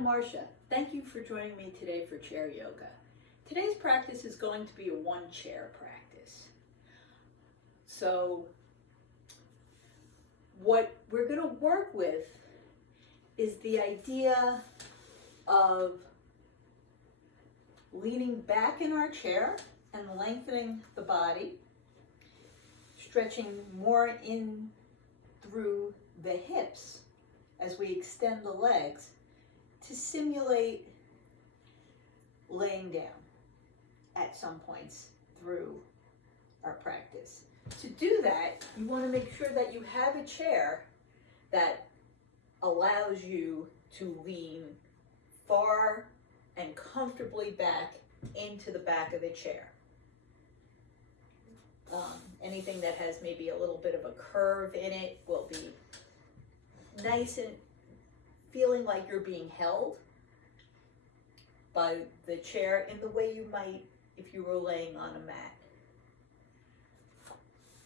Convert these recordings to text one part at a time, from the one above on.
I'm Marcia. Thank you for joining me today for chair yoga. Today's practice is going to be a one chair practice. So what we're going to work with is the idea of leaning back in our chair and lengthening the body, stretching more in through the hips as we extend the legs to simulate laying down at some points through our practice. To do that, you want to make sure that you have a chair that allows you to lean far and comfortably back into the back of the chair. Anything that has maybe a little bit of a curve in it will be nice and feeling like you're being held by the chair in the way you might if you were laying on a mat.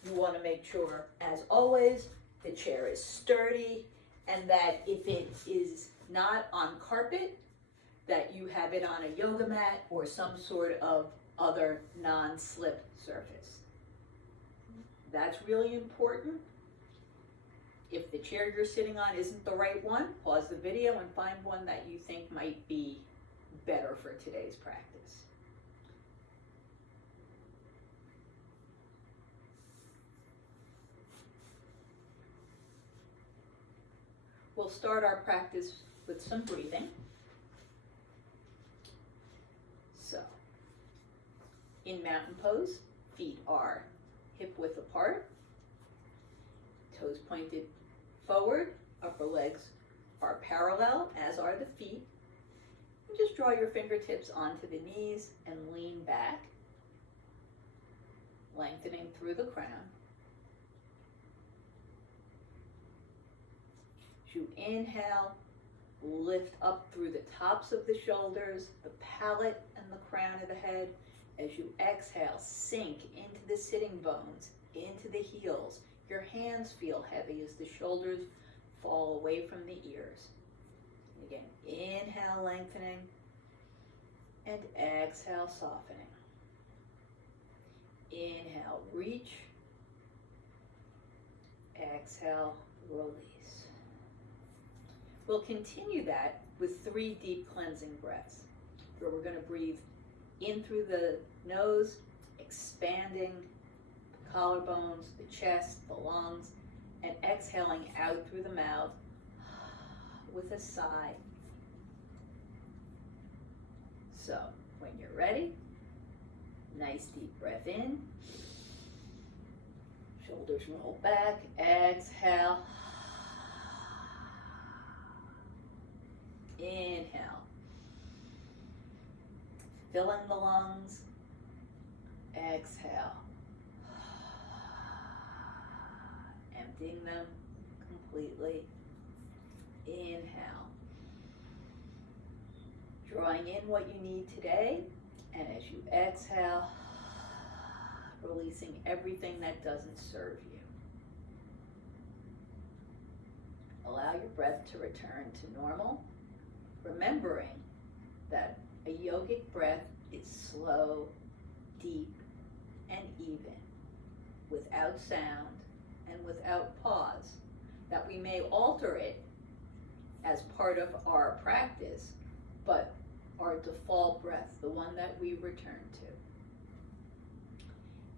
You want to make sure, as always, the chair is sturdy and that if it is not on carpet, that you have it on a yoga mat or some sort of other non-slip surface. That's really important. If the chair you're sitting on isn't the right one, pause the video and find one that you think might be better for today's practice. We'll start our practice with some breathing. So, in mountain pose, feet are hip width apart, toes pointed forward, upper legs are parallel, as are the feet. And just draw your fingertips onto the knees and lean back, lengthening through the crown. As you inhale, lift up through the tops of the shoulders, the palate and the crown of the head. As you exhale, sink into the sitting bones, into the heels. Your hands feel heavy as the shoulders fall away from the ears. Again, inhale, lengthening, and exhale, softening. Inhale, reach. Exhale, release. We'll continue that with 3 deep cleansing breaths, where we're going to breathe in through the nose, expanding the collarbones, the chest, the lungs, and exhaling out through the mouth with a sigh. So, when you're ready, nice deep breath in, shoulders roll back, exhale, inhale. Fill in the lungs, exhale, emptying them completely, inhale, drawing in what you need today, and as you exhale, releasing everything that doesn't serve you. Allow your breath to return to normal, remembering that a yogic breath is slow, deep, and even, without sound and without pause, that we may alter it as part of our practice, but our default breath, the one that we return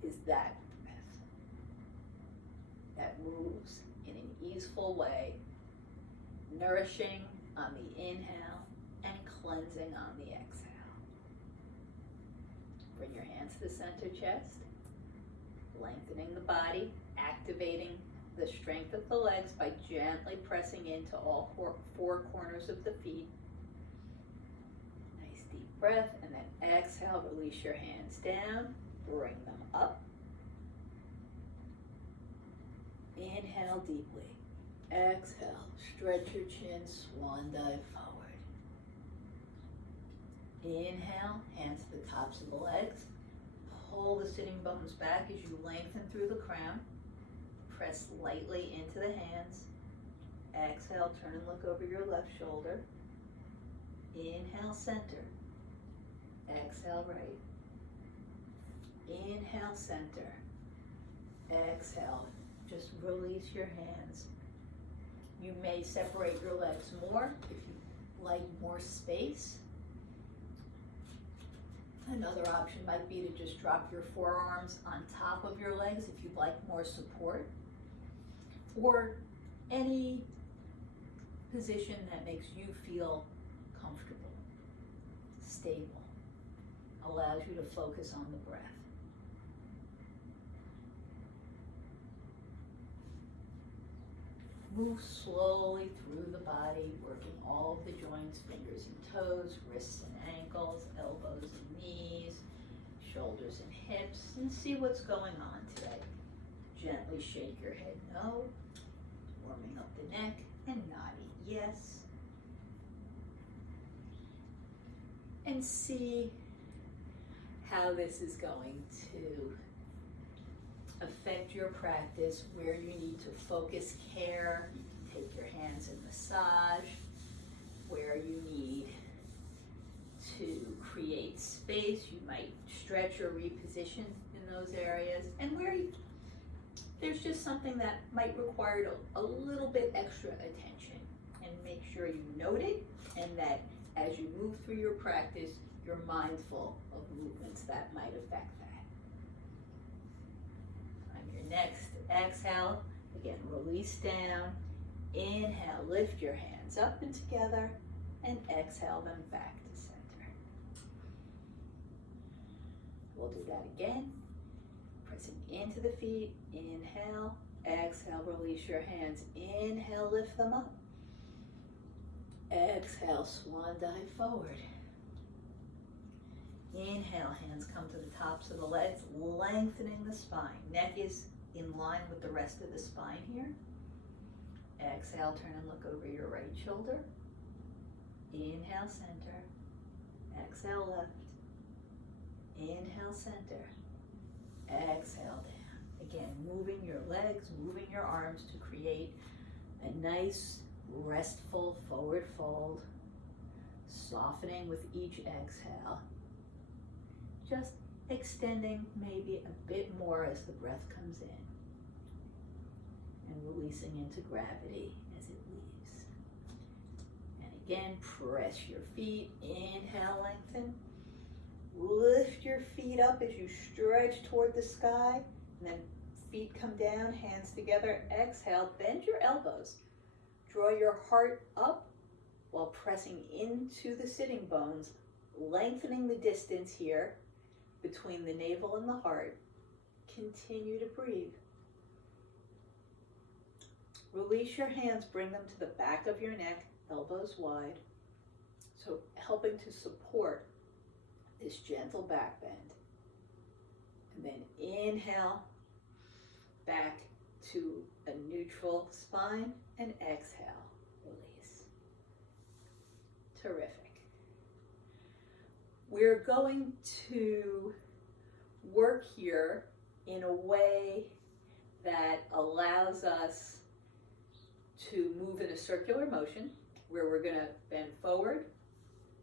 to, is that breath that moves in an easeful way, nourishing on the inhale and cleansing on the exhale. Bring your hands to the center chest, lengthening the body, activating the strength of the legs by gently pressing into all 4 corners of the feet. Nice deep breath, and then exhale, release your hands down, bring them up. Inhale deeply. Exhale, stretch your chin, swan dive forward. Inhale, hands to the tops of the legs. Pull the sitting bones back as you lengthen through the crown. Press lightly into the hands. Exhale, turn and look over your left shoulder. Inhale, center. Exhale, right. Inhale, center. Exhale. Just release your hands. You may separate your legs more if you like more space. Another option might be to just drop your forearms on top of your legs if you'd like more support, or any position that makes you feel comfortable, stable, allows you to focus on the breath. Move slowly through the body, working all of the joints, fingers and toes, wrists and ankles, elbows and knees, shoulders and hips, and see what's going on today. Gently shake your head no, warming up the neck, and nodding yes. And see how this is going to affect your practice, where you need to focus care. You can take your hands and massage, where you need to create space. You might stretch or reposition in those areas, and where there's just something that might require a little bit extra attention. And make sure you note it, and that as you move through your practice, you're mindful of movements that might affect that. Next, exhale, again, release down. Inhale, lift your hands up and together, and exhale them back to center. We'll do that again. Pressing into the feet, inhale, exhale, release your hands. Inhale, lift them up. Exhale, swan dive forward. Inhale, hands come to the tops of the legs, lengthening the spine. Neck is in line with the rest of the spine here. Exhale, turn and look over your right shoulder. Inhale, center. Exhale, left. Inhale, center. Exhale, down. Again, moving your legs, moving your arms to create a nice, restful forward fold. Softening with each exhale. Just extending maybe a bit more as the breath comes in, and releasing into gravity as it leaves. And again, press your feet. Inhale, lengthen. Lift your feet up as you stretch toward the sky, and then feet come down, hands together. Exhale, bend your elbows. Draw your heart up while pressing into the sitting bones, lengthening the distance here between the navel and the heart. Continue to breathe. Release your hands, bring them to the back of your neck, elbows wide. So helping to support this gentle back bend. And then inhale, back to a neutral spine, and exhale, release. Terrific. We're going to work here in a way that allows us to move in a circular motion, where we're going to bend forward,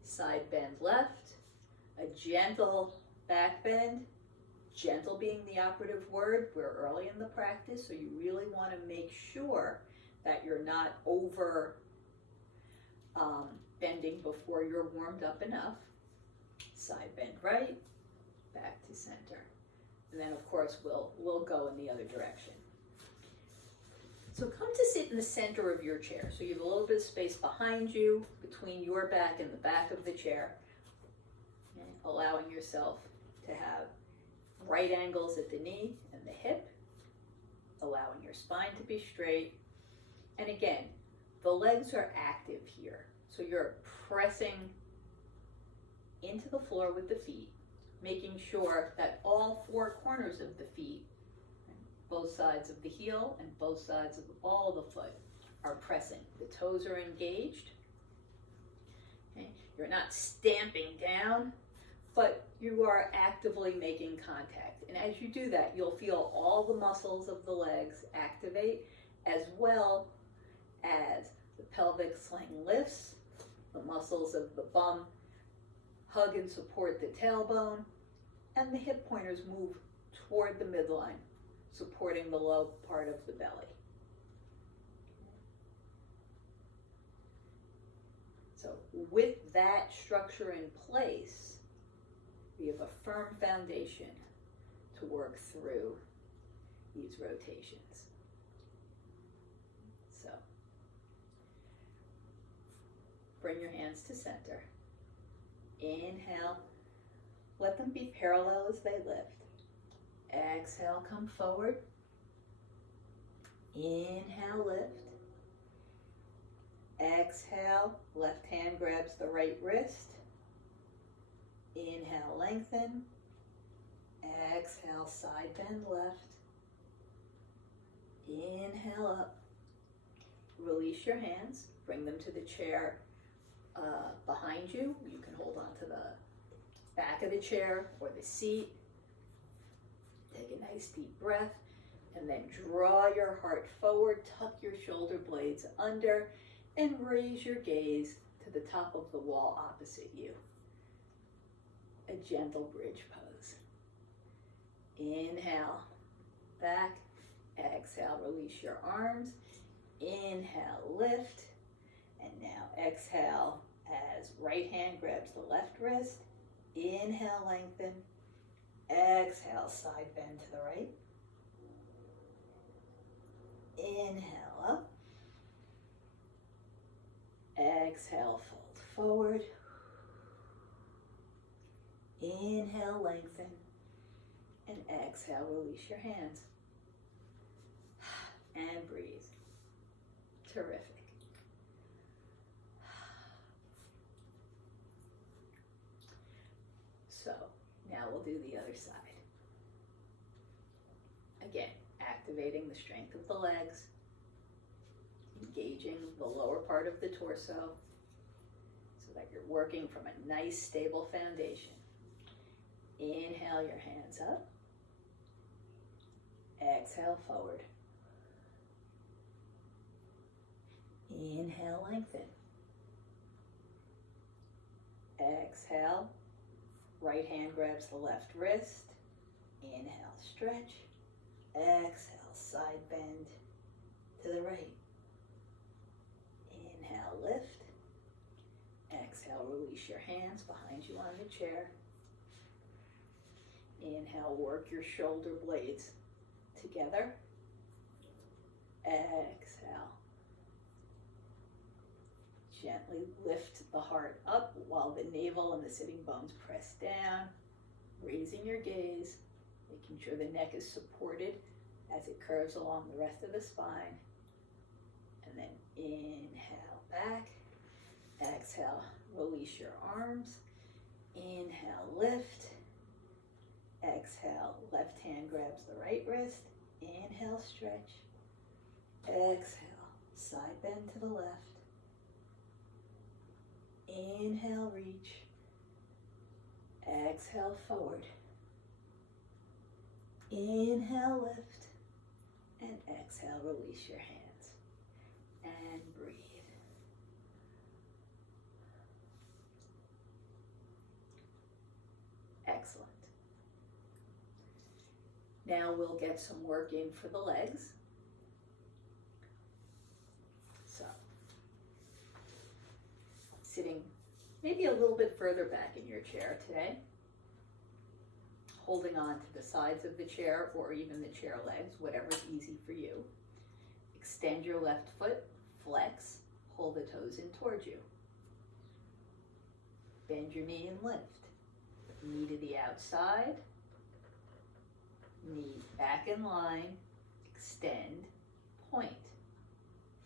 side bend left, a gentle back bend, gentle being the operative word. We're early in the practice, so you really want to make sure that you're not over bending before you're warmed up enough. Side bend right, back to center. And then of course we'll go in the other direction. So come to sit in the center of your chair. So you have a little bit of space behind you, between your back and the back of the chair. Okay. Allowing yourself to have right angles at the knee and the hip. Allowing your spine to be straight. And again, the legs are active here. So you're pressing into the floor with the feet, making sure that all four corners of the feet, both sides of the heel and both sides of the ball of the foot, are pressing. The toes are engaged. Okay. You're not stamping down, but you are actively making contact. And as you do that, you'll feel all the muscles of the legs activate, as well as the pelvic sling lifts The muscles of the bum hug and support the tailbone, and the hip pointers move toward the midline, supporting the low part of the belly. So with that structure in place, we have a firm foundation to work through these rotations. So bring your hands to center. Inhale, let them be parallel as they lift. Exhale, come forward. Inhale, lift. Exhale, left hand grabs the right wrist. Inhale, lengthen. Exhale, side bend left. Inhale up. Release your hands. Bring them to the chair behind you. You can hold on to the back of the chair or the seat. Take a nice deep breath and then draw your heart forward. Tuck your shoulder blades under and raise your gaze to the top of the wall opposite you. A gentle bridge pose. Inhale, back. Exhale, release your arms. Inhale, lift. And now exhale as right hand grabs the left wrist. Inhale, lengthen. Exhale, side bend to the right. Inhale, up. Exhale, fold forward. Inhale, lengthen. And exhale, release your hands. And breathe. Terrific. So now we'll do the other side. Again, activating the strength of the legs, engaging the lower part of the torso so that you're working from a nice stable foundation. Inhale your hands up. Exhale forward. Inhale, lengthen. Exhale, right hand grabs the left wrist. Inhale, stretch. Exhale, side bend to the right. Inhale, lift. Exhale, release your hands behind you on the chair. Inhale, work your shoulder blades together. Exhale. Gently lift the heart up while the navel and the sitting bones press down, raising your gaze, making sure the neck is supported as it curves along the rest of the spine. And then inhale back, exhale, release your arms, inhale, lift, exhale, left hand grabs the right wrist, inhale, stretch, exhale, side bend to the left, inhale, reach, exhale, forward, inhale, lift, and exhale, release your hands, and breathe. Excellent. Now we'll get some work in for the legs. So, sitting maybe a little bit further back in your chair today, holding on to the sides of the chair or even the chair legs, whatever's easy for you. Extend your left foot, flex, pull the toes in towards you. Bend your knee and lift. Knee to the outside, knee back in line, extend, point,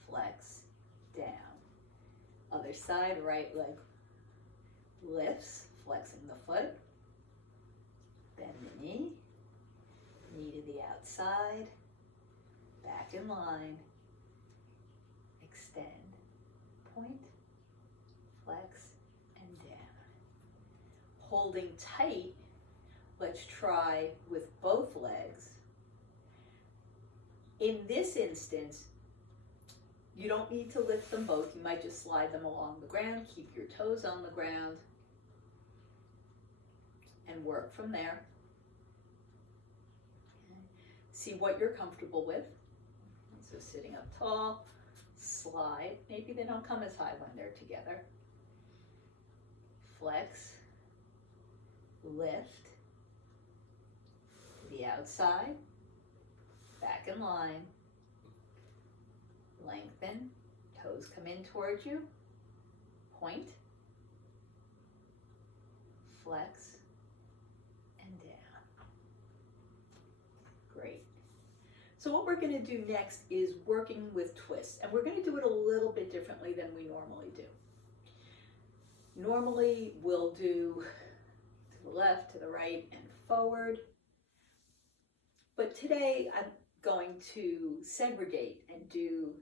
flex, down. Other side, right leg lifts, flexing the foot, bend the knee, knee to the outside, back in line, extend, point, flex, and down. Holding tight, let's try with both legs. In this instance, You don't need to lift them both. You might just slide them along the ground. Keep your toes on the ground and work from there. See what you're comfortable with. So sitting up tall, slide. Maybe they don't come as high when they're together. Flex, lift, to the outside, back in line, lengthen, toes come in towards you, point, flex, and down. Great. So what we're going to do next is working with twists, and we're going to do it a little bit differently than we normally do. Normally we'll do to the left, to the right, and forward. But today I'm going to segregate and do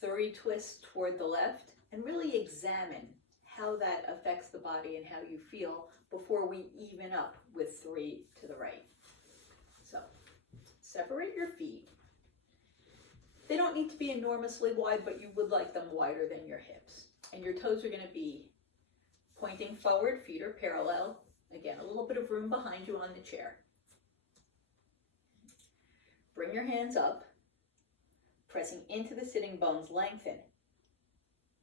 3 twists toward the left and really examine how that affects the body and how you feel before we even up with 3 to the right. So separate your feet. They don't need to be enormously wide, but you would like them wider than your hips. And your toes are going to be pointing forward, feet are parallel. Again, a little bit of room behind you on the chair. Bring your hands up, pressing into the sitting bones, lengthen.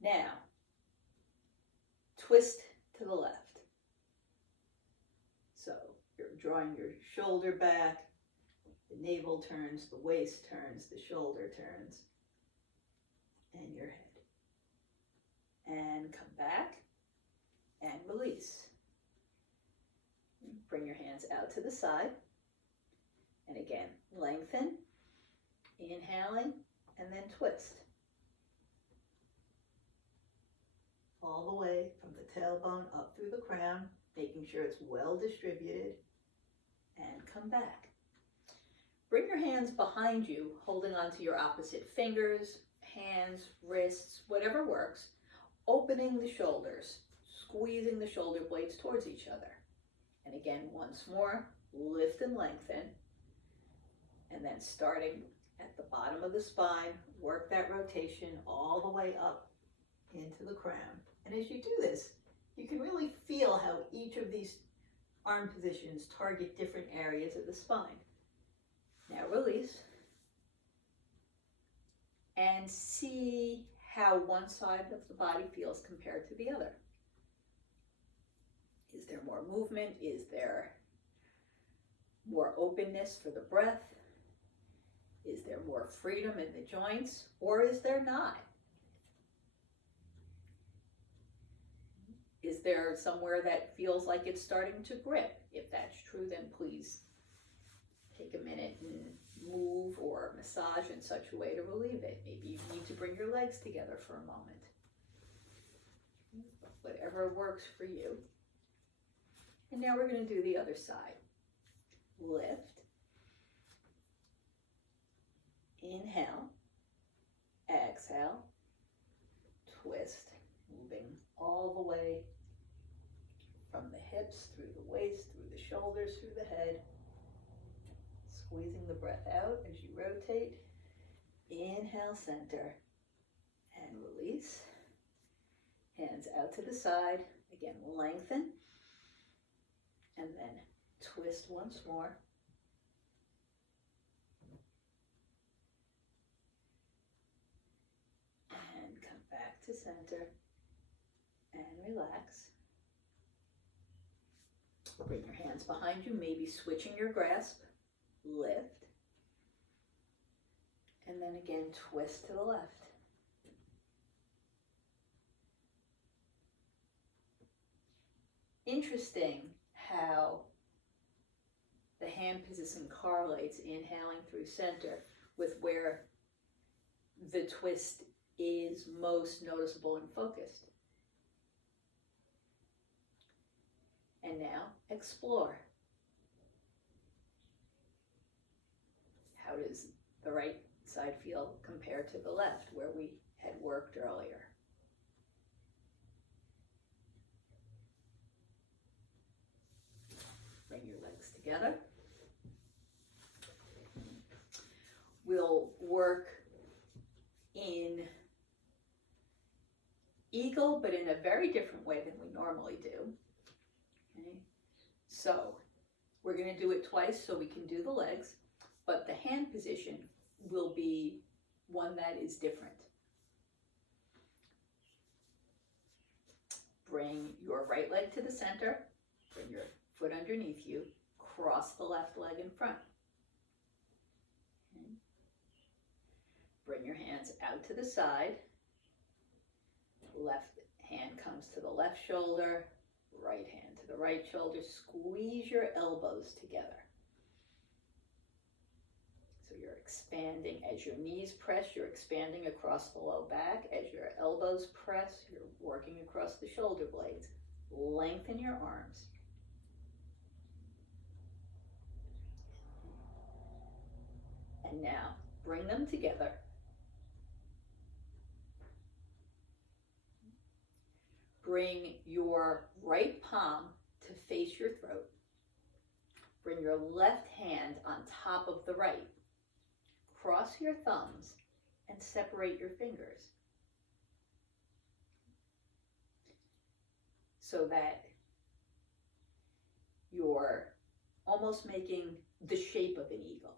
Now, twist to the left. So you're drawing your shoulder back, the navel turns, the waist turns, the shoulder turns, and your head. And come back and release. Bring your hands out to the side. And again, lengthen, inhaling, and then twist. All the way from the tailbone up through the crown, making sure it's well distributed, and come back. Bring your hands behind you, holding onto your opposite fingers, hands, wrists, whatever works, opening the shoulders, squeezing the shoulder blades towards each other. And again, once more, lift and lengthen. And then starting at the bottom of the spine, work that rotation all the way up into the crown. And as you do this, you can really feel how each of these arm positions target different areas of the spine. Now release. And see how one side of the body feels compared to the other. Is there more movement? Is there more openness for the breath? Is there more freedom in the joints, or is there not? Is there somewhere that feels like it's starting to grip? If that's true, then please take a minute and move or massage in such a way to relieve it. Maybe you need to bring your legs together for a moment. Whatever works for you. And now we're going to do the other side. Lift. Inhale, exhale, twist, moving all the way from the hips, through the waist, through the shoulders, through the head, squeezing the breath out as you rotate. Inhale, center, and release. Hands out to the side. Again, lengthen, and then twist once more. To center and relax. Bring your hands behind you, maybe switching your grasp. Lift. And then again, twist to the left. Interesting how the hand position correlates, inhaling through center, with where the twist is most noticeable and focused. And now explore. How does the right side feel compared to the left, where we had worked earlier? Bring your legs together. We'll work in eagle, but in a very different way than we normally do. Okay? So we're going to do it twice so we can do the legs, but the hand position will be one that is different. Bring your right leg to the center, bring your foot underneath you, cross the left leg in front. Okay. Bring your hands out to the side. Left hand comes to the left shoulder, right hand to the right shoulder. Squeeze your elbows together. So you're expanding. As your knees press, you're expanding across the low back. As your elbows press, you're working across the shoulder blades. Lengthen your arms. And now bring them together. Bring your right palm to face your throat. Bring your left hand on top of the right. Cross your thumbs and separate your fingers so that you're almost making the shape of an eagle.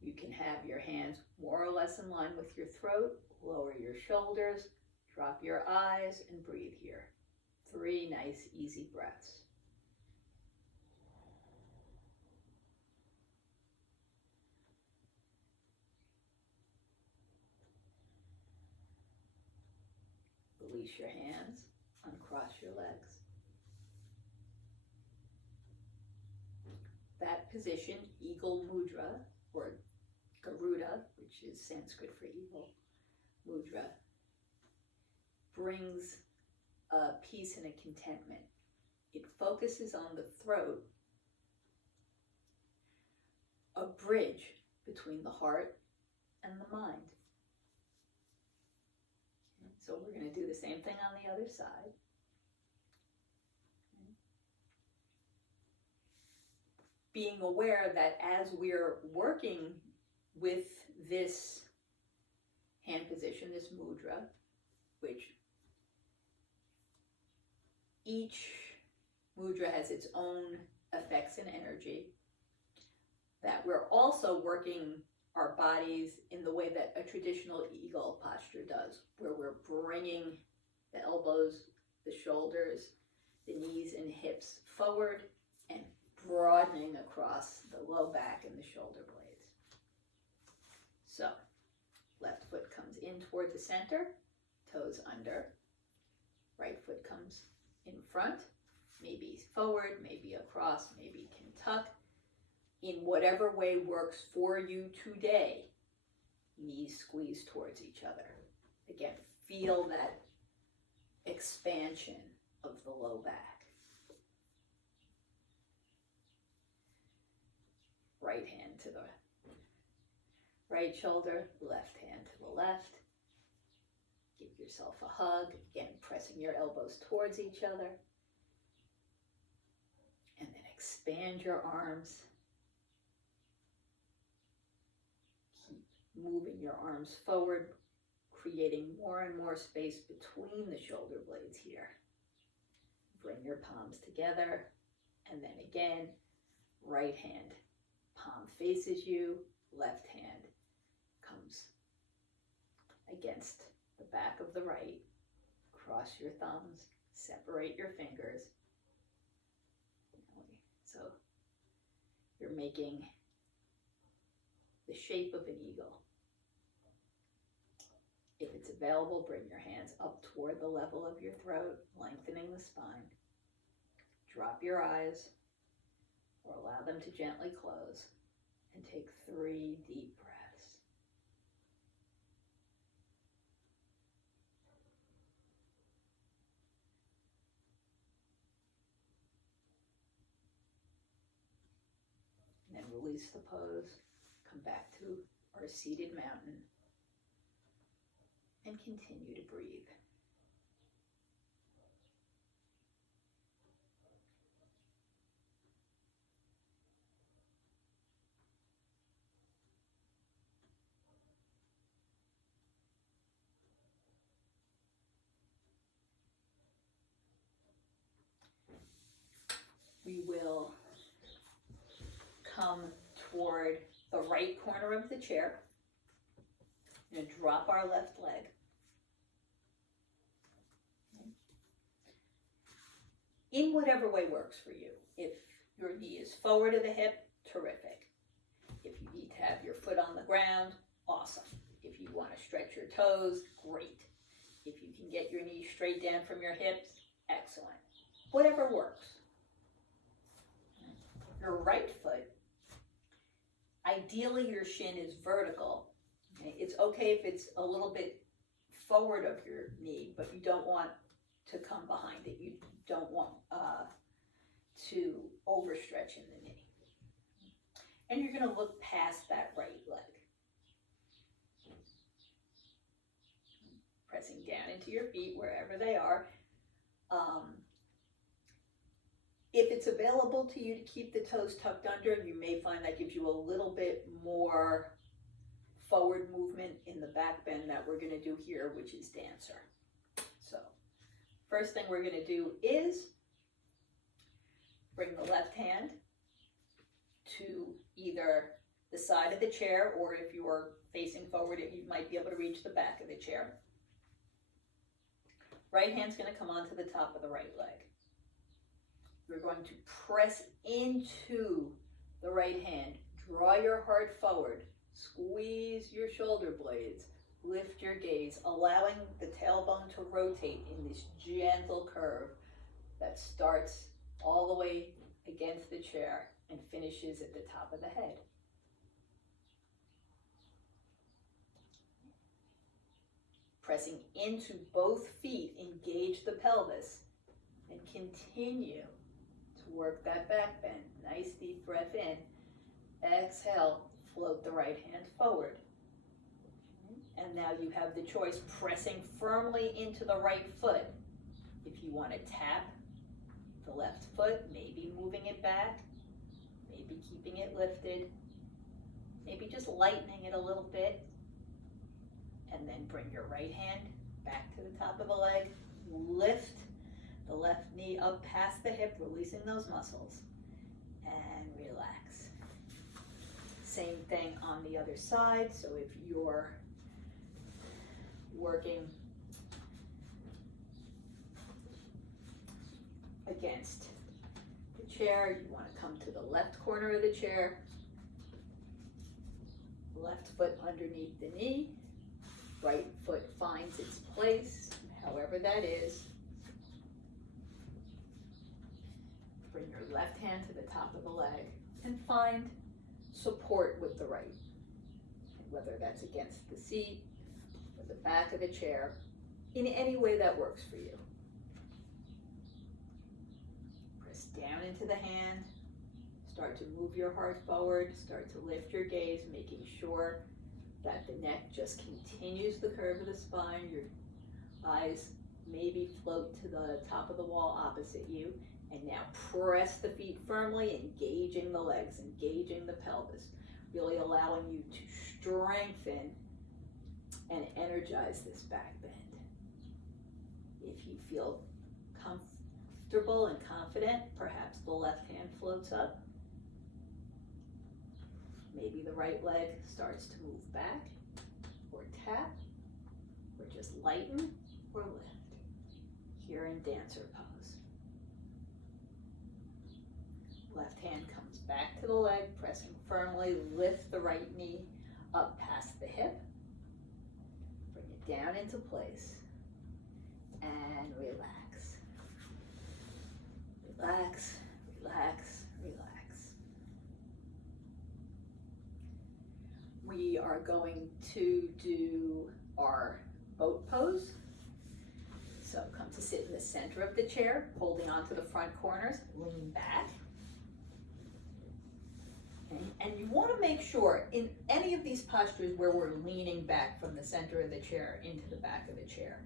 You can have your hands more or less in line with your throat, lower your shoulders, drop your eyes, and breathe here. 3 nice, easy breaths. Release your hands, uncross your legs. That position, Eagle Mudra, or Garuda, which is Sanskrit for eagle, mudra, brings a peace and a contentment. It focuses on the throat, a bridge between the heart and the mind. So we're going to do the same thing on the other side. Being aware that as we're working with this hand position, this mudra, which each mudra has its own effects and energy, that we're also working our bodies in the way that a traditional eagle posture does, where we're bringing the elbows, the shoulders, the knees and hips forward and broadening across the low back and the shoulder blades. So, left foot comes in toward the center, toes under. Right foot comes in front, maybe forward, maybe across, maybe can tuck. In whatever way works for you today, knees squeeze towards each other. Again, feel that expansion of the low back. Right hand to the right shoulder, left hand to the left. Give yourself a hug, again, pressing your elbows towards each other. And then expand your arms. Keep moving your arms forward, creating more and more space between the shoulder blades here. Bring your palms together, and then again, right hand, palm faces you, left hand comes against the back of the right. Cross your thumbs, separate your fingers. So you're making the shape of an eagle. If it's available, bring your hands up toward the level of your throat, lengthening the spine. Drop your eyes or allow them to gently close and take 3 deep breaths. And then release the pose, come back to our seated mountain, and continue to breathe. we will come toward the right corner of the chair. We're going to drop our left leg. In whatever way works for you. If your knee is forward of the hip, terrific. If you need to have your foot on the ground, awesome. If you want to stretch your toes, great. If you can get your knee straight down from your hips, excellent. Whatever works. Your right foot, ideally your shin is vertical. Okay? It's okay if it's a little bit forward of your knee, but you don't want to come behind it. You don't want to overstretch in the knee. And you're going to look past that right leg. Pressing down into your feet wherever they are. If it's available to you to keep the toes tucked under, you may find that gives you a little bit more forward movement in the back bend that we're going to do here, which is dancer. So, first thing we're going to do is bring the left hand to either the side of the chair, or if you are facing forward, you might be able to reach the back of the chair. Right hand's going to come onto the top of the right leg. You're going to press into the right hand. Draw your heart forward. Squeeze your shoulder blades. Lift your gaze, allowing the tailbone to rotate in this gentle curve that starts all the way against the chair and finishes at the top of the head. Pressing into both feet, engage the pelvis, and continue to work that back bend. Nice deep breath in. Exhale, float the right hand forward. And now you have the choice, pressing firmly into the right foot. If you want to tap the left foot, maybe moving it back, maybe keeping it lifted, maybe just lightening it a little bit. And then bring your right hand back to the top of the leg. Lift the left knee up past the hip, releasing those muscles. And relax. Same thing on the other side. So if you're working against the chair, you want to come to the left corner of the chair. Left foot underneath the knee. Right foot finds its place, however that is. Bring your left hand to the top of the leg and find support with the right. Whether that's against the seat or the back of the chair, in any way that works for you. Press down into the hand. Start to move your heart forward. Start to lift your gaze, making sure that the neck just continues the curve of the spine. Your eyes maybe float to the top of the wall opposite you. And now press the feet firmly, engaging the legs, engaging the pelvis, really allowing you to strengthen and energize this back bend. If you feel comfortable and confident, perhaps the left hand floats up. Maybe the right leg starts to move back, or tap, or just lighten or lift. Here in dancer pose. Left hand comes back to the leg, pressing firmly. Lift the right knee up past the hip. Bring it down into place. And relax. Relax, relax, relax. We are going to do our boat pose. So come to sit in the center of the chair, holding onto the front corners, lean back. Okay. And you want to make sure in any of these postures where we're leaning back from the center of the chair into the back of the chair,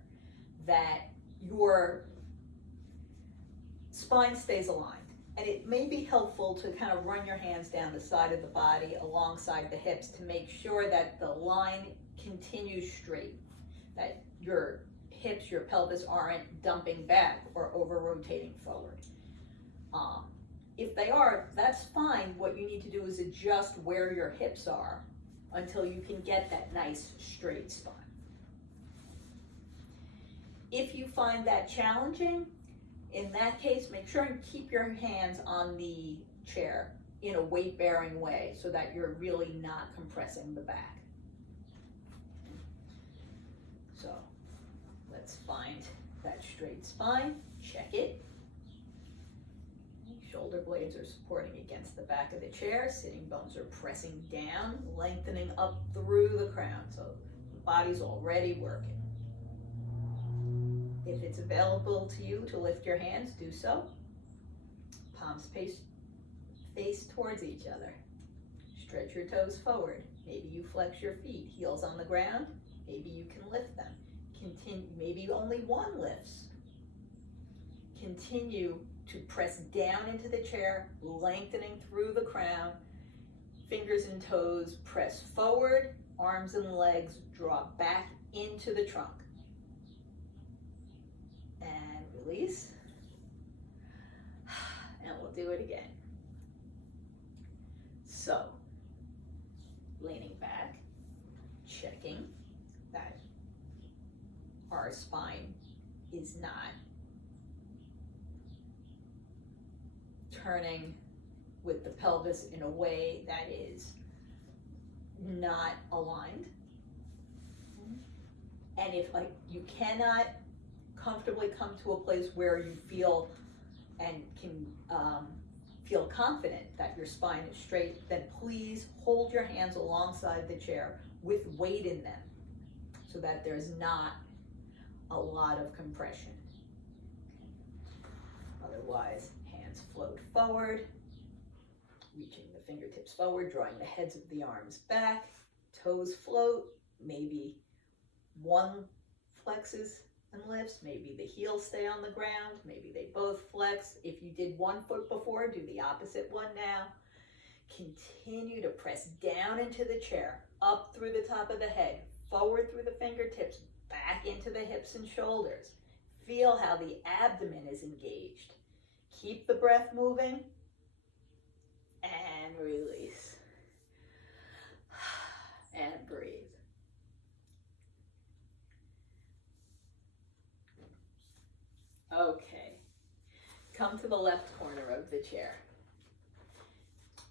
that your spine stays aligned. And it may be helpful to kind of run your hands down the side of the body alongside the hips to make sure that the line continues straight, that your hips, your pelvis aren't dumping back or over rotating forward. If they are, that's fine. What you need to do is adjust where your hips are until you can get that nice straight spine. If you find that challenging, in that case, make sure and keep your hands on the chair in a weight-bearing way so that you're really not compressing the back. So let's find that straight spine, check it. Shoulder blades are supporting against the back of the chair, sitting bones are pressing down, lengthening up through the crown, so the body's already working. If it's available to you to lift your hands, do so. Palms face towards each other. Stretch your toes forward. Maybe you flex your feet, heels on the ground. Maybe you can lift them. Continue, maybe only one lifts. Continue to press down into the chair, lengthening through the crown. Fingers and toes press forward, arms and legs draw back into the trunk. And release. And we'll do it again. So, leaning back, checking that our spine is not turning with the pelvis in a way that is not aligned. And if you cannot comfortably come to a place where you feel and can feel confident that your spine is straight, then please hold your hands alongside the chair with weight in them so that there's not a lot of compression. Otherwise, hands float forward, reaching the fingertips forward, drawing the heads of the arms back, toes float, maybe one flexes and lifts, maybe the heels stay on the ground, maybe they both flex. If you did one foot before, do the opposite one now. Continue to press down into the chair, up through the top of the head, forward through the fingertips, back into the hips and shoulders. Feel how the abdomen is engaged. Keep the breath moving and release. And breathe. Okay, come to the left corner of the chair.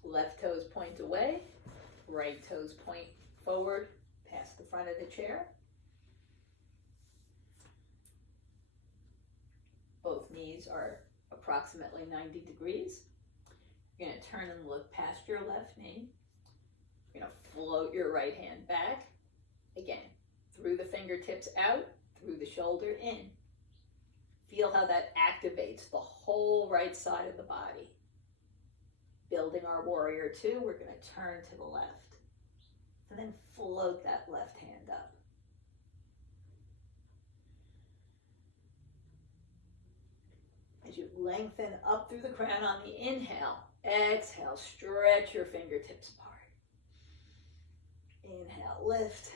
Left toes point away, right toes point forward past the front of the chair. Both knees are approximately 90 degrees. You're going to turn and look past your left knee. You're going to float your right hand back. Again, through the fingertips out, through the shoulder in. Feel how that activates the whole right side of the body. Building our warrior two, we're going to turn to the left. And then float that left hand up. As you lengthen up through the crown on the inhale, exhale, stretch your fingertips apart. Inhale, lift,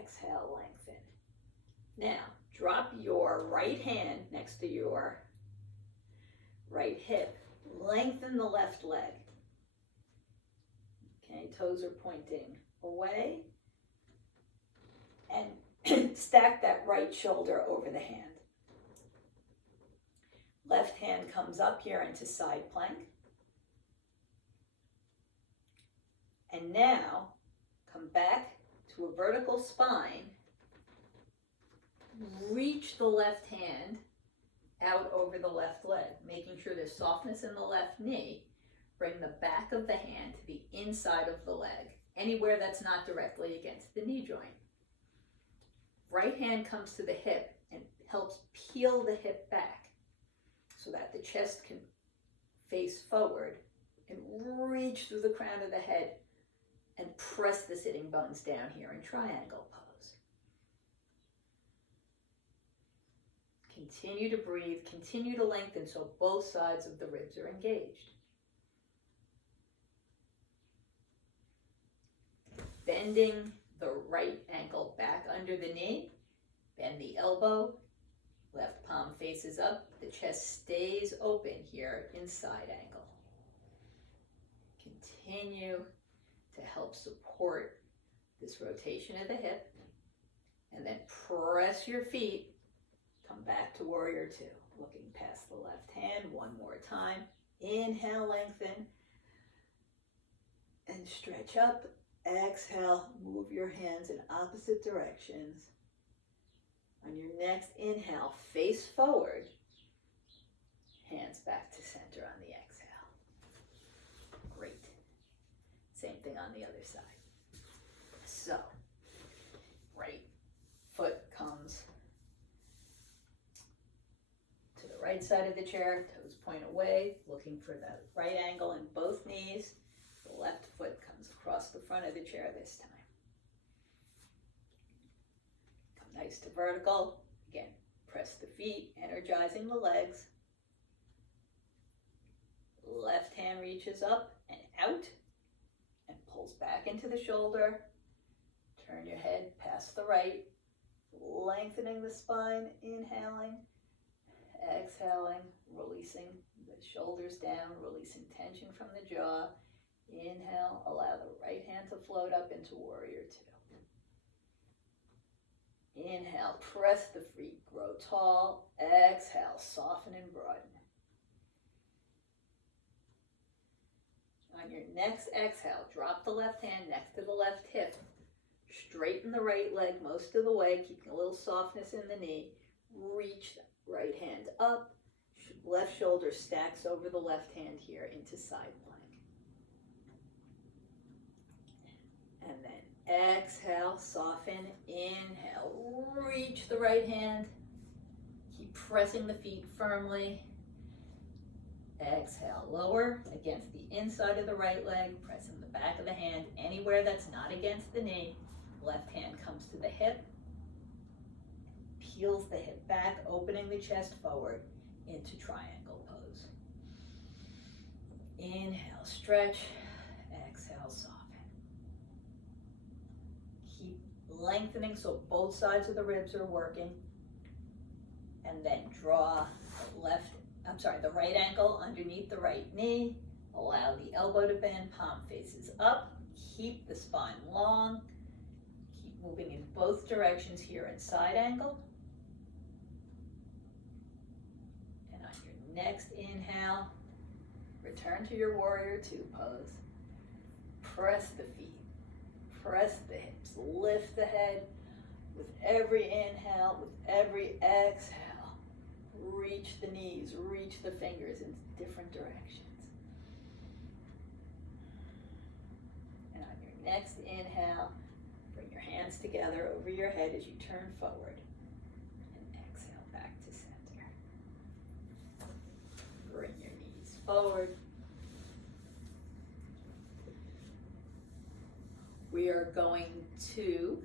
exhale, lengthen. Now, drop your right hand next to your right hip. Lengthen the left leg. Okay, toes are pointing away. And stack that right shoulder over the hand. Left hand comes up here into side plank. And now, come back to a vertical spine. Reach the left hand out over the left leg, making sure there's softness in the left knee. Bring the back of the hand to the inside of the leg, anywhere that's not directly against the knee joint. Right hand comes to the hip and helps peel the hip back so that the chest can face forward and reach through the crown of the head and press the sitting bones down here in triangle pose. Continue to breathe, continue to lengthen so both sides of the ribs are engaged. Bending the right ankle back under the knee, bend the elbow, left palm faces up, the chest stays open here in side angle. continue to help support this rotation of the hip. And then press your feet. Come back to warrior two. Looking past the left hand one more time. Inhale, lengthen. And stretch up. Exhale, move your hands in opposite directions. On your next inhale, face forward. Hands back to center on the exhale. Great. Same thing on the other side. So, right foot comes to the right side of the chair, toes point away, looking for the right angle in both knees. The left foot comes across the front of the chair this time. Come nice to vertical. Again, press the feet, energizing the legs. Left hand reaches up and out and pulls back into the shoulder. Turn your head past the right, lengthening the spine, inhaling, exhaling, releasing the shoulders down, releasing tension from the jaw. Inhale, allow the right hand to float up into warrior two. Inhale, press the feet, grow tall. Exhale, soften and broaden. On your next exhale, drop the left hand next to the left hip. Straighten the right leg most of the way, keeping a little softness in the knee. Reach the right hand up. Left shoulder stacks over the left hand here into side plank. And then exhale, soften, inhale. Reach the right hand. Keep pressing the feet firmly. Exhale, lower against the inside of the right leg, pressing the back of the hand anywhere that's not against the knee. Left hand comes to the hip, peels the hip back, opening the chest forward into triangle pose. Inhale, stretch. Exhale, soften. Keep lengthening so both sides of the ribs are working. And then draw the right ankle underneath the right knee. Allow the elbow to bend, palm faces up. Keep the spine long. Keep moving in both directions here in side angle. And on your next inhale, return to your warrior two pose. Press the feet, press the hips, lift the head with every inhale, with every exhale. Reach the knees, reach the fingers in different directions. And on your next inhale, bring your hands together over your head as you turn forward. And exhale back to center. Bring your knees forward. We are going to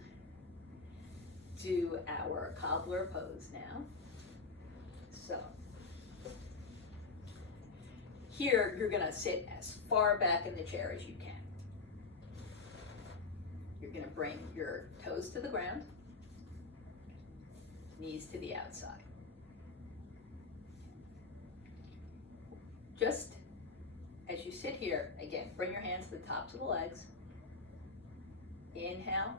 do our cobbler pose now. So, here you're going to sit as far back in the chair as you can. You're going to bring your toes to the ground, knees to the outside. Just as you sit here, again, bring your hands to the tops of the legs. Inhale,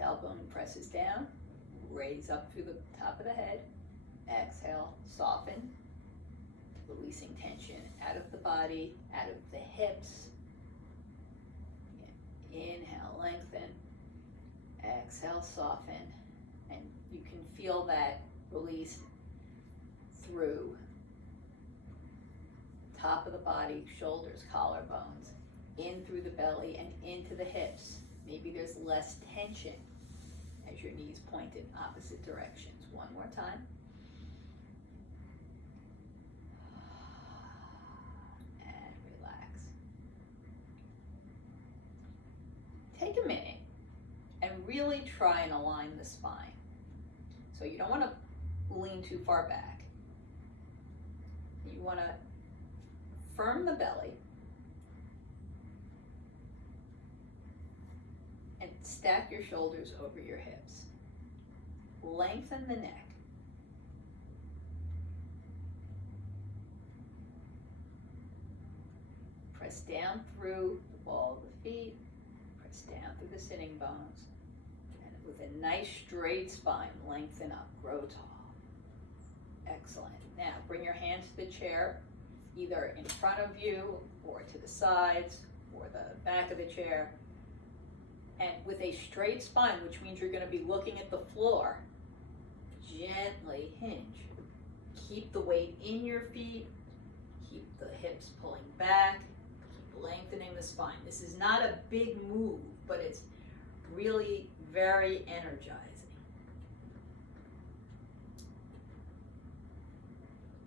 tailbone presses down, raise up through the top of the head. Exhale, soften, releasing tension out of the body, out of the hips. Inhale, lengthen. Exhale, soften. And you can feel that release through top of the body, shoulders, collarbones, in through the belly and into the hips. Maybe there's less tension as your knees point in opposite directions. One more time. Take a minute and really try and align the spine. So you don't want to lean too far back. You want to firm the belly and stack your shoulders over your hips. Lengthen the neck. Press down through the sitting bones. And with a nice straight spine, lengthen up, grow tall. Excellent. Now bring your hands to the chair, either in front of you or to the sides or the back of the chair. And with a straight spine, which means you're going to be looking at the floor, gently hinge. Keep the weight in your feet, keep the hips pulling back, keep lengthening the spine. This is not a big move, but it's really very energizing.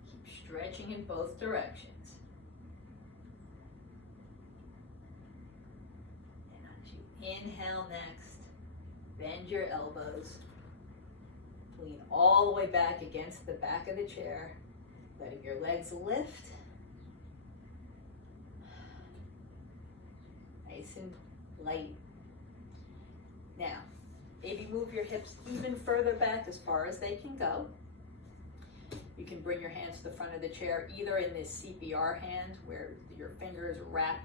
Keep stretching in both directions. And as you inhale next, bend your elbows. Lean all the way back against the back of the chair, letting your legs lift. Nice and light. Now, maybe move your hips even further back as far as they can go. You can bring your hands to the front of the chair, either in this CIcR hand, where your fingers wrap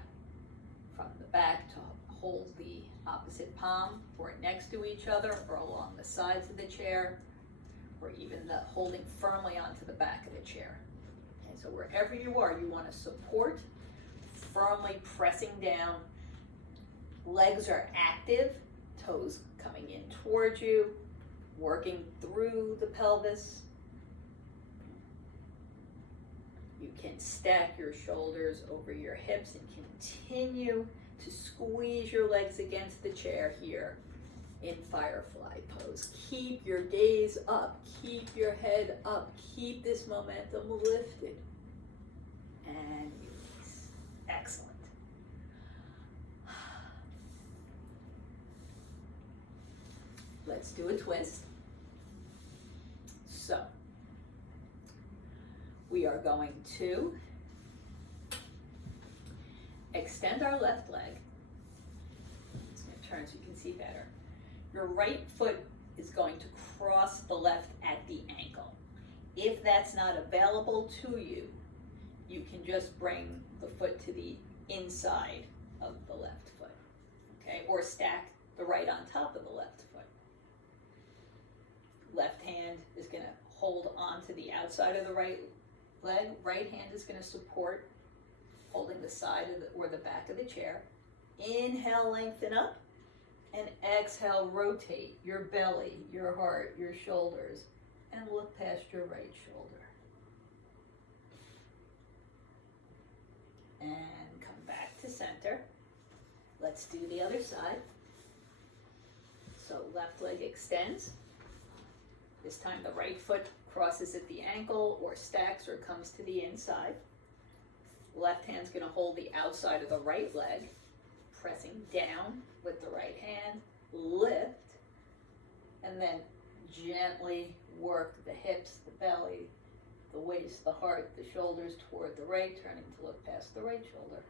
from the back to hold the opposite palm, or next to each other, or along the sides of the chair, or even holding firmly onto the back of the chair. Okay, so wherever you are, you want to support, firmly pressing down. Legs are active, toes coming in towards you, working through the pelvis. You can stack your shoulders over your hips and continue to squeeze your legs against the chair here in firefly pose. Keep your gaze up, keep your head up, keep this momentum lifted. And release. Excellent. Let's do a twist. So, we are going to extend our left leg. It's going to turn so you can see better. Your right foot is going to cross the left at the ankle. If that's not available to you, you can just bring the foot to the inside of the left foot, okay? Or stack the right on top of the left foot. Left hand is going to hold onto the outside of the right leg. Right hand is going to support, holding the side of or the back of the chair. Inhale, lengthen up. And exhale, rotate your belly, your heart, your shoulders, and look past your right shoulder. And come back to center. Let's do the other side. So left leg extends. This time the right foot crosses at the ankle or stacks or comes to the inside. Left hand's going to hold the outside of the right leg, pressing down with the right hand, lift, and then gently work the hips, the belly, the waist, the heart, the shoulders toward the right, turning to look past the right shoulder.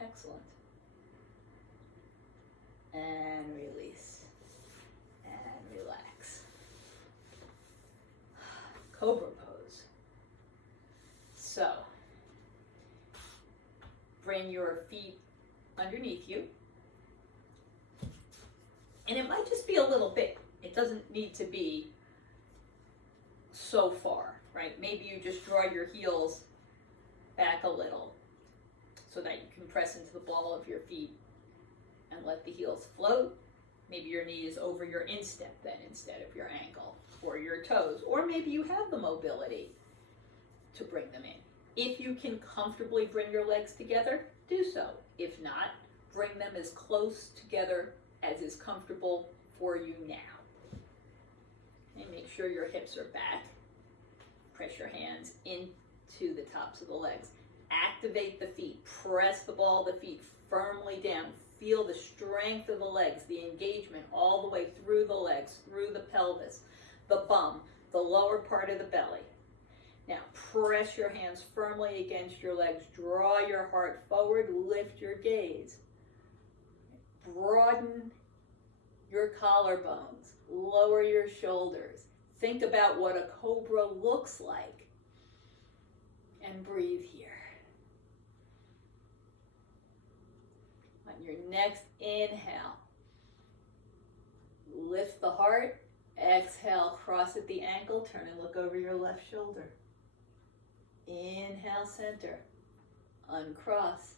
Excellent. And release. And relax. Cobra pose. So, bring your feet underneath you. And it might just be a little bit. It doesn't need to be so far, right? Maybe you just draw your heels back a little so that you can press into the ball of your feet and let the heels float. Maybe your knee is over your instep then instead of your ankle or your toes. Or maybe you have the mobility to bring them in. If you can comfortably bring your legs together, do so. If not, bring them as close together as is comfortable for you now. And make sure your hips are back. Press your hands into the tops of the legs. Activate the feet. Press the ball of the feet firmly down. Feel the strength of the legs, the engagement all the way through the legs, through the pelvis, the bum, the lower part of the belly. Now, press your hands firmly against your legs. Draw your heart forward. Lift your gaze. Broaden your collarbones. Lower your shoulders. Think about what a cobra looks like. And breathe here. On your next inhale, lift the heart. Exhale, cross at the ankle, turn and look over your left shoulder. Inhale, center, uncross.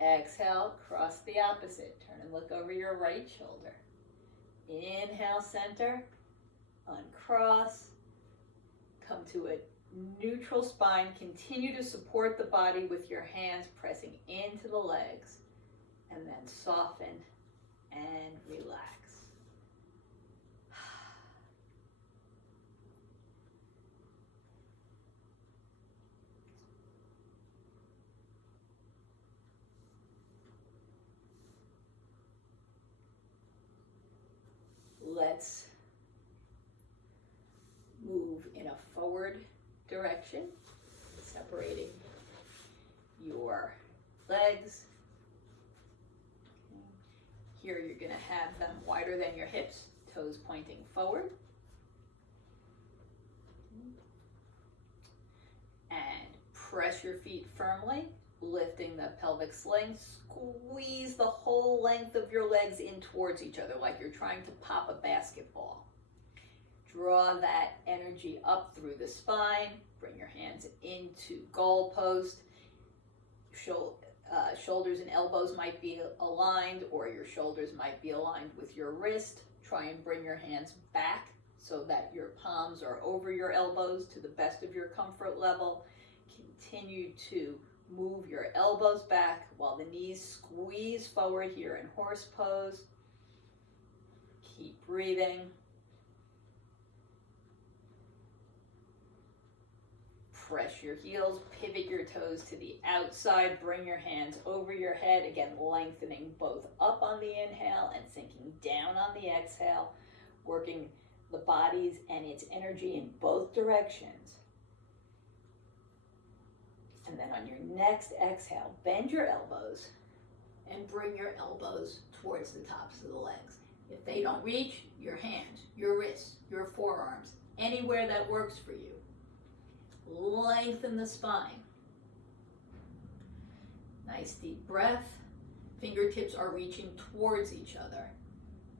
Exhale, cross the opposite, turn and look over your right shoulder. Inhale, center, uncross, come to a neutral spine. Continue to support the body with your hands pressing into the legs, and then soften and relax. Let's move in a forward direction, separating your legs. Here you're going to have them wider than your hips, toes pointing forward. And press your feet firmly, lifting the pelvic sling. Squeeze the whole length of your legs in towards each other like you're trying to pop a basketball. Draw that energy up through the spine. Bring your hands into goal post. Shoulders and elbows might be aligned, or your shoulders might be aligned with your wrist. Try and bring your hands back so that your palms are over your elbows to the best of your comfort level. Continue to move your elbows back while the knees squeeze forward here in horse pose. Keep breathing. Press your heels, pivot your toes to the outside, bring your hands over your head, again lengthening both up on the inhale and sinking down on the exhale, working the bodies and its energy in both directions. And then on your next exhale, bend your elbows and bring your elbows towards the tops of the legs. If they don't reach, your hands, your wrists, your forearms, anywhere that works for you. Lengthen the spine. Nice deep breath. Fingertips are reaching towards each other.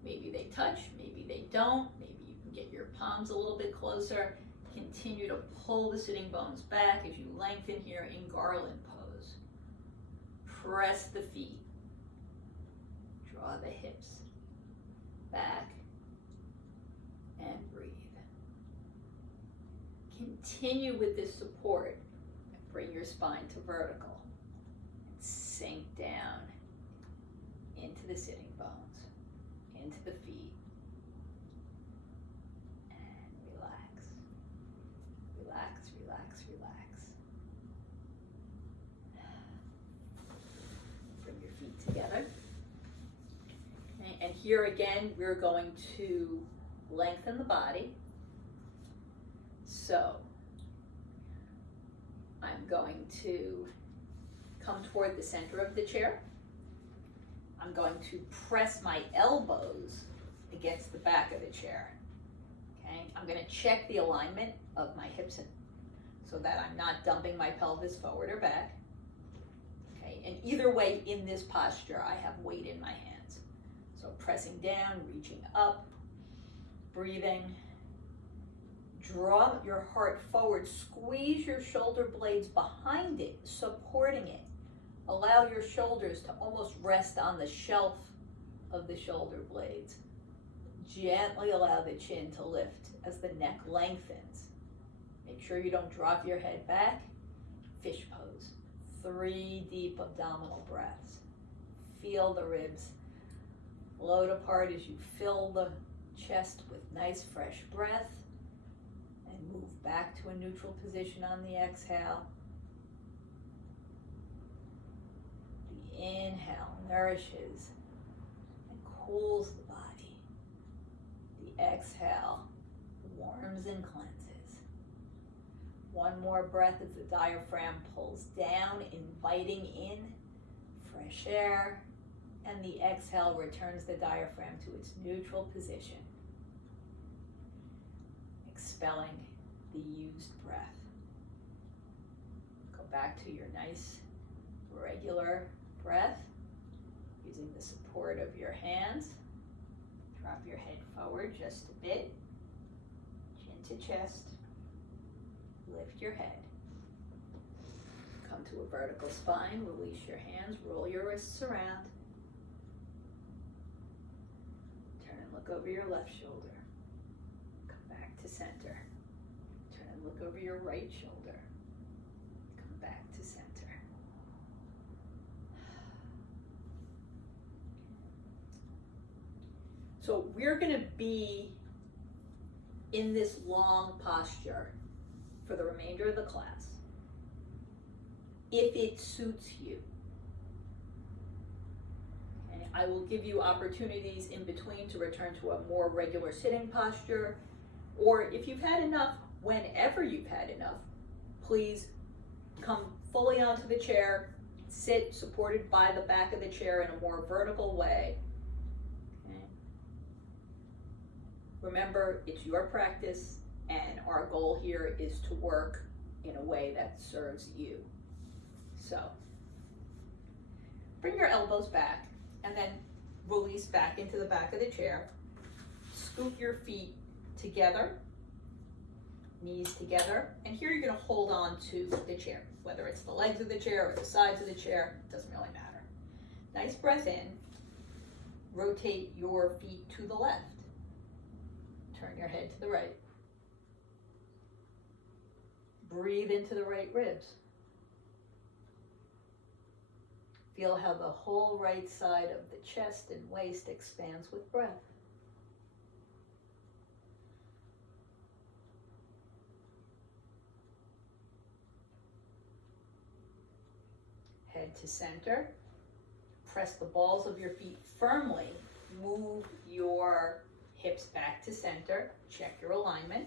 Maybe they touch, maybe they don't. Maybe you can get your palms a little bit closer. Continue to pull the sitting bones back as you lengthen here in garland pose. Press the feet. Draw the hips back and breathe. Continue with this support. Bring your spine to vertical. Sink down into the sitting bones, into the feet. Relax, relax, relax. Bring your feet together. Okay, and here again, we're going to lengthen the body. So, I'm going to come toward the center of the chair. I'm going to press my elbows against the back of the chair. Okay, I'm going to check the alignment of my hips so that I'm not dumping my pelvis forward or back. Okay, and either way in this posture, I have weight in my hands. So pressing down, reaching up, breathing. Draw your heart forward, squeeze your shoulder blades behind it, supporting it. Allow your shoulders to almost rest on the shelf of the shoulder blades. Gently allow the chin to lift as the neck lengthens. Make sure you don't drop your head back. Fish pose. 3 deep abdominal breaths. Feel the ribs float apart as you fill the chest with nice fresh breath. And move back to a neutral position on the exhale. The inhale nourishes and cools the body. The exhale warms and cleanses. One more breath as the diaphragm pulls down, inviting in fresh air, and the exhale returns the diaphragm to its neutral position, expelling the used breath. Go back to your nice regular breath, using support of your hands. Drop your head forward just a bit. Chin to chest. Lift your head. Come to a vertical spine. Release your hands. Roll your wrists around. Turn and look over your left shoulder. Come back to center. Turn and look over your right shoulder. Come back to center. So we're going to be in this long posture for the remainder of the class, if it suits you. Okay, I will give you opportunities in between to return to a more regular sitting posture, or if you've had enough, whenever you've had enough, please come fully onto the chair, sit supported by the back of the chair in a more vertical way. Okay. Remember, it's your practice, and our goal here is to work in a way that serves you. So, bring your elbows back and then release back into the back of the chair. Scoop your feet together, knees together, and here you're going to hold on to the chair, whether it's the legs of the chair or the sides of the chair, it doesn't really matter. Nice breath in. Rotate your feet to the left. Turn your head to the right. Breathe into the right ribs. Feel how the whole right side of the chest and waist expands with breath. Head to center. Press the balls of your feet firmly. Move your hips back to center. Check your alignment.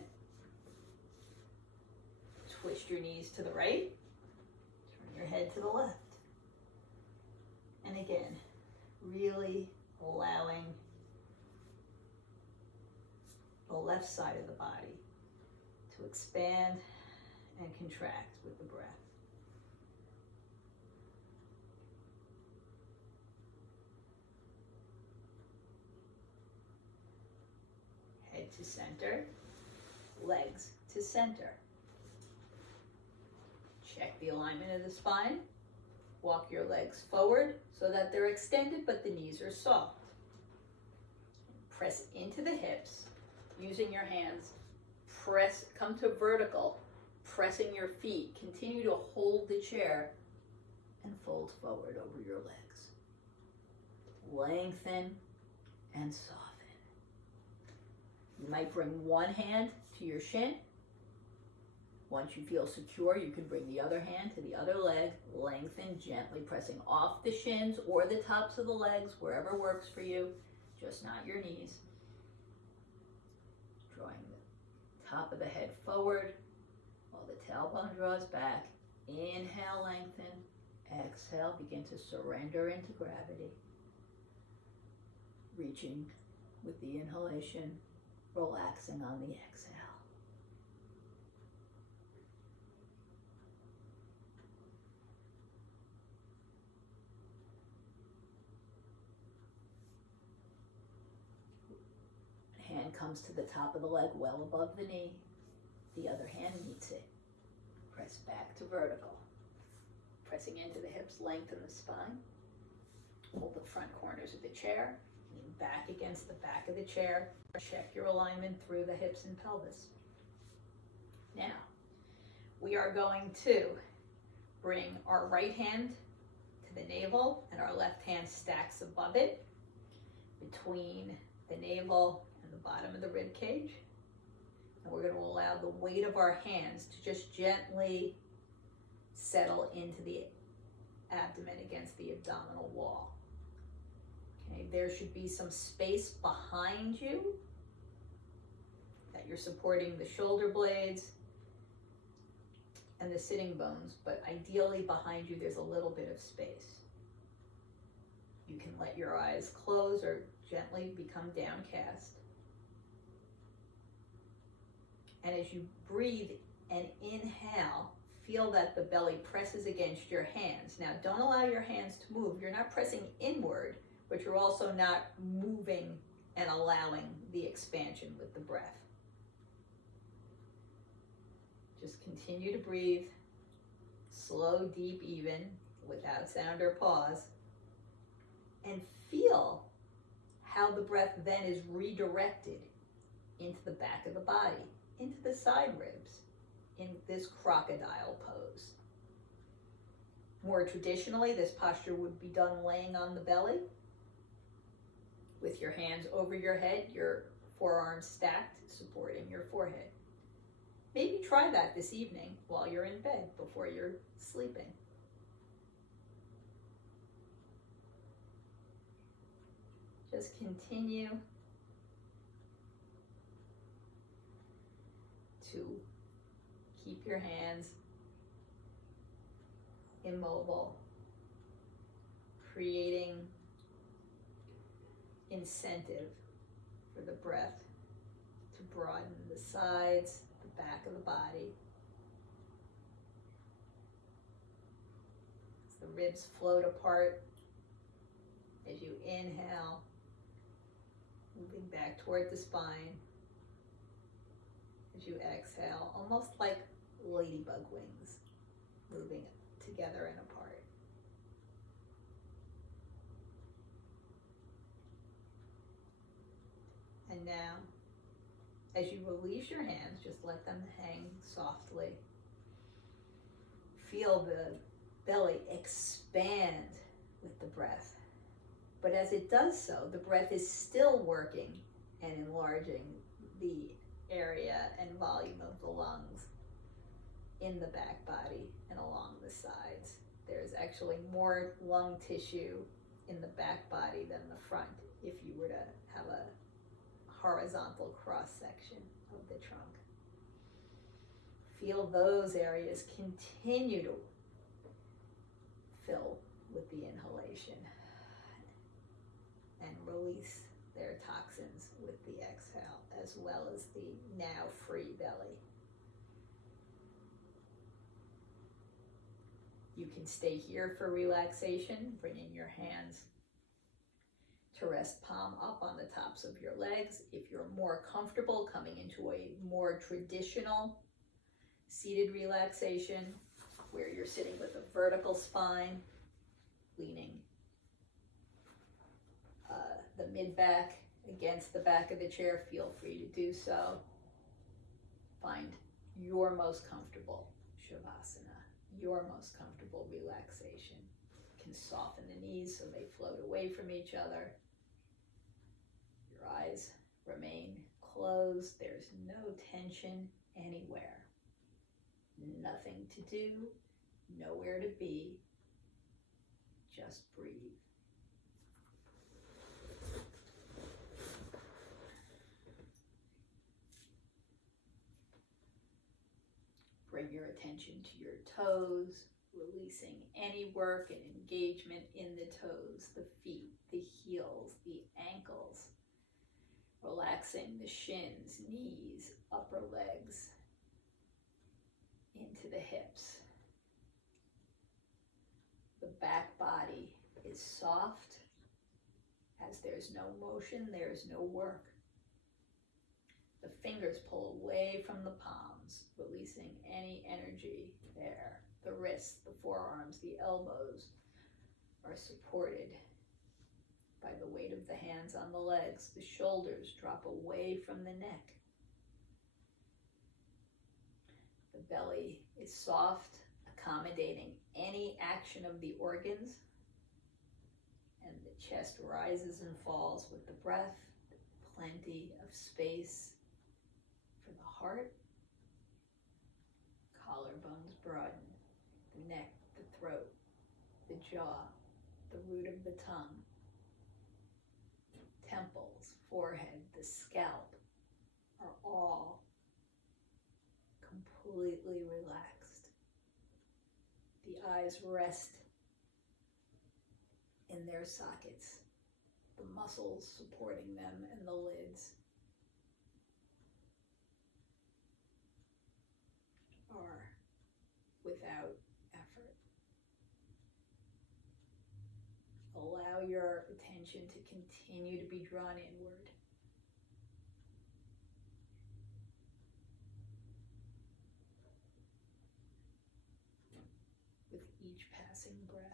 Twist your knees to the right. Turn your head to the left. And again, really allowing the left side of the body to expand and contract with the breath. Head to center, legs to center. Check the alignment of the spine. Walk your legs forward so that they're extended but the knees are soft. Press into the hips using your hands. Press, come to vertical, pressing your feet. Continue to hold the chair and fold forward over your legs. Lengthen and soften. You might bring one hand to your shin. Once you feel secure, you can bring the other hand to the other leg. Lengthen, gently pressing off the shins or the tops of the legs, wherever works for you, just not your knees. Drawing the top of the head forward while the tailbone draws back. Inhale, lengthen. Exhale, begin to surrender into gravity. Reaching with the inhalation, relaxing on the exhale. Hand comes to the top of the leg, well above the knee. The other hand meets it. Press back to vertical. Pressing into the hips, lengthen the spine. Hold the front corners of the chair. Lean back against the back of the chair. Check your alignment through the hips and pelvis. Now, we are going to bring our right hand to the navel and our left hand stacks above it, between the navel and the bottom of the rib cage. And we're going to allow the weight of our hands to just gently settle into the abdomen against the abdominal wall. Okay, there should be some space behind you that you're supporting the shoulder blades and the sitting bones, but ideally behind you there's a little bit of space. You can let your eyes close or gently become downcast. And as you breathe and inhale, feel that the belly presses against your hands. Now, don't allow your hands to move. You're not pressing inward, but you're you're also not moving and allowing the expansion with the breath. Just continue to breathe, slow, deep, even, without sound or pause, and feel how the breath then is redirected into the back of the body, into the side ribs, in this crocodile pose. More traditionally, this posture would be done laying on the belly with your hands over your head, your forearms stacked, supporting your forehead. Maybe try that this evening while you're in bed before you're sleeping. Just continue to keep your hands immobile, creating incentive for the breath to broaden the sides, the back of the body. As the ribs float apart, as you inhale, moving back toward the spine. As you exhale, almost like ladybug wings, moving together and apart. And now, as you release your hands, just let them hang softly. Feel the belly expand with the breath. But as it does so, the breath is still working and enlarging the area and volume of the lungs in the back body and along the sides. There's actually more lung tissue in the back body than the front if you were to have a horizontal cross section of the trunk. Feel those areas continue to fill with the inhalation and release their toxins with the exhale, as well as the now free belly. You can stay here for relaxation, bringing your hands to rest palm up on the tops of your legs. If you're more comfortable coming into a more traditional seated relaxation, where you're sitting with a vertical spine, leaning the mid-back against the back of the chair, feel free to do so. Find your most comfortable Shavasana, your most comfortable relaxation. You can soften the knees so they float away from each other. Your eyes remain closed. There's no tension anywhere. Nothing to do, nowhere to be. Just breathe. Bring your attention to your toes, releasing any work and engagement in the toes, the feet, the heels, the ankles. Relaxing the shins, knees, upper legs, into the hips. The back body is soft. As there's no motion, there's no work. The fingers pull away from the palms, releasing any energy there. The wrists, the forearms, the elbows are supported by the weight of the hands on the legs. The shoulders drop away from the neck. The belly is soft, accommodating any action of the organs. And the chest rises and falls with the breath. Plenty of space for the heart. Collarbones broaden. The neck, the throat, the jaw, the root of the tongue. Temples, forehead, the scalp are all completely relaxed. The eyes rest in their sockets, the muscles supporting them and the lids are without effort. Allow your attention to continue to be drawn inward. With each passing breath.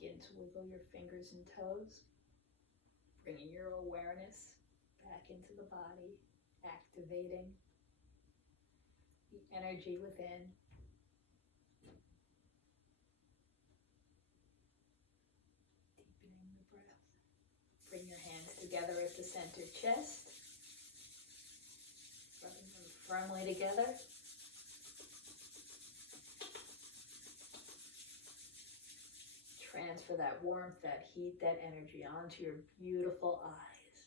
Begin to wiggle your fingers and toes, bringing your awareness back into the body, activating the energy within. Deepening the breath. Bring your hands together at the center chest, rubbing them firmly together. Transfer that warmth, that heat, that energy onto your beautiful eyes.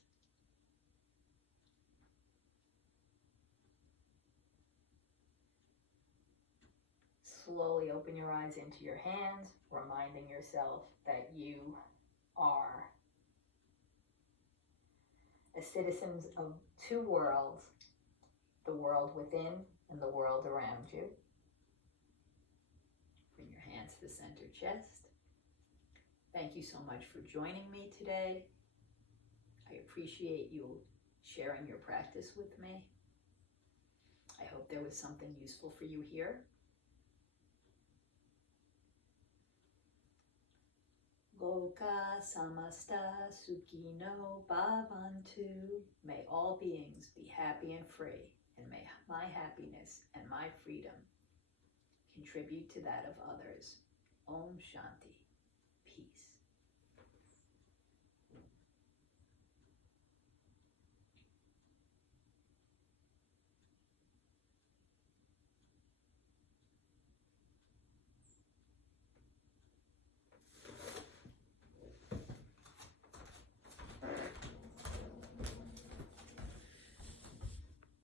Slowly open your eyes into your hands, reminding yourself that you are a citizen of two worlds, the world within and the world around you. Bring your hands to the center chest. Thank you so much for joining me today. I appreciate you sharing your practice with me. I hope there was something useful for you here. Loka samasta sukhino bhavantu. May all beings be happy and free, and may my happiness and my freedom contribute to that of others. Om Shanti.